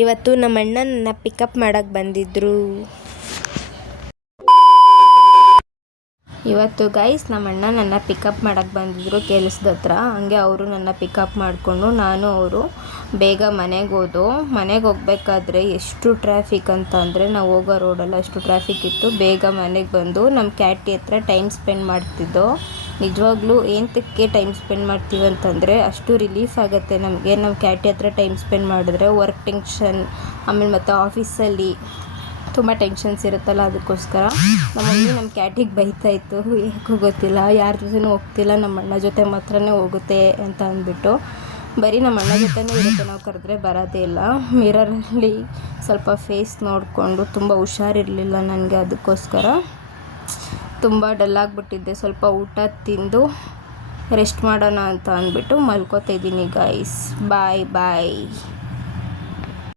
ಇವತ್ತು ನಮ್ಮ ಅಣ್ಣ ನನ್ನ ಪಿಕಪ್ ಮಾಡೋಕ್ಕೆ ಬಂದಿದ್ದರು. ಇವತ್ತು ಗೈಸ್ ನಮ್ಮ ಅಣ್ಣ ನನ್ನ ಪಿಕಪ್ ಮಾಡೋಕ್ಕೆ ಬಂದಿದ್ದರು ಕೆಲಸದ ಹತ್ರ. ಹಂಗೆ ಅವರು ನನ್ನ ಪಿಕಪ್ ಮಾಡಿಕೊಂಡು ನಾನು ಅವರು ಬೇಗ ಮನೆಗೆ ಹೋಗಬೇಕಾದ್ರೆ ಎಷ್ಟು ಟ್ರಾಫಿಕ್ ಅಂತ ಅಂದರೆ ನಾವು ಹೋಗೋ ರೋಡಲ್ಲಿ ಅಷ್ಟು ಟ್ರಾಫಿಕ್ ಇತ್ತು. ಬೇಗ ಮನೆಗೆ ಬಂದು ನಮ್ಮ ಕ್ಯಾಟಿ ಹತ್ರ ಟೈಮ್ ಸ್ಪೆಂಡ್ ಮಾಡ್ತಿದ್ದೋ. ನಿಜವಾಗ್ಲೂ ಏನಕ್ಕೆ ಟೈಮ್ ಸ್ಪೆಂಡ್ ಮಾಡ್ತೀವಿ ಅಂತಂದರೆ ಅಷ್ಟು ರಿಲೀಫ್ ಆಗುತ್ತೆ ನಮಗೆ. ನಮ್ಮ ಕ್ಯಾಟಿ ಹತ್ರ ಟೈಮ್ ಸ್ಪೆಂಡ್ ಮಾಡಿದ್ರೆ ವರ್ಕ್ ಟೆನ್ಷನ್, ಆಮೇಲೆ ಮತ್ತು ಆಫೀಸಲ್ಲಿ ತುಂಬ ಟೆನ್ಷನ್ಸ್ ಇರುತ್ತಲ್ಲ, ಅದಕ್ಕೋಸ್ಕರ ನಮ್ಮ ಮಮ್ಮಿ ನಮ್ಮ ಕ್ಯಾಟಿಗೆ ಬೈತಾಯಿತ್ತು. ಏಕೋ ಗೊತ್ತಿಲ್ಲ, ಯಾರ ಜೊತೆನೂ ಹೋಗ್ತಿಲ್ಲ, ನಮ್ಮ ಅಣ್ಣ ಜೊತೆ ಮಾತ್ರನೇ ಹೋಗುತ್ತೆ ಅಂತ ಅಂದ್ಬಿಟ್ಟು. ಬರೀ ನಮ್ಮ ಅಣ್ಣ ಜೊತೆನೇ ಇರುತ್ತೆ, ನಾವು ಕರೆದ್ರೆ ಬರೋದೇ ಇಲ್ಲ. ಮಿರರಲ್ಲಿ ಸ್ವಲ್ಪ ಫೇಸ್ ನೋಡಿಕೊಂಡು ತುಂಬ ಹುಷಾರಿರಲಿಲ್ಲ ನನಗೆ, ಅದಕ್ಕೋಸ್ಕರ ತುಂಬ ಡಲ್ಲಾಗಿಬಿಟ್ಟಿದ್ದೆ. ಸ್ವಲ್ಪ ಊಟ ತಿಂದು ರೆಸ್ಟ್ ಮಾಡೋಣ ಅಂತ ಅಂದ್ಬಿಟ್ಟು ಮಲ್ಕೋತಾ ಇದ್ದೀನಿ ಗೈಸ್. ಬಾಯ್ ಬಾಯ್.